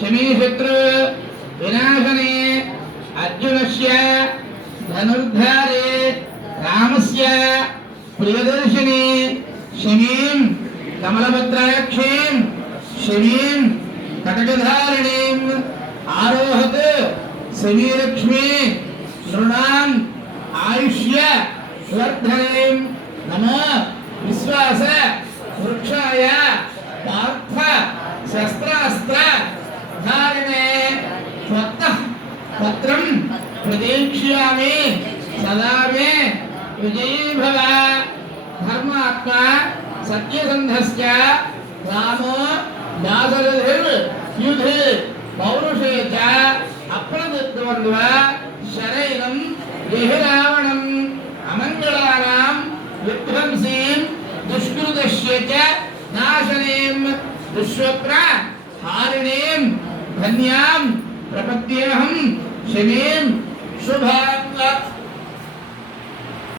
शमीशत्रु विनाशने अर्जुनस्य धनुर्धारे रामस्य प्रियदर्शिनी शमीं कमलपत्राक्षीं शमीं कटकधारिणीं आरोहत शमीलक्ष्मी नृणाम् आयुष्य वर्धनीं नमो विश्वास वृक्षाय पार्थ शस्त्रास्त्र धारिणे त्वत्तः पत्रं प्रतीक्ष्यामि सदा मे विजयी भव धर्मात्मा सत्यसन्धस्य रामो दाशरथिर्युधे पौरुषे च अप्रतिद्वन्द्व शरैनं देहि रावणम् अमङ्गलानां विध्वंसीं दुष्कृतस्य च नाशनीं दुष्वप्न हारिणीं धन्यां प्रपद्येऽहं शमीं शुभ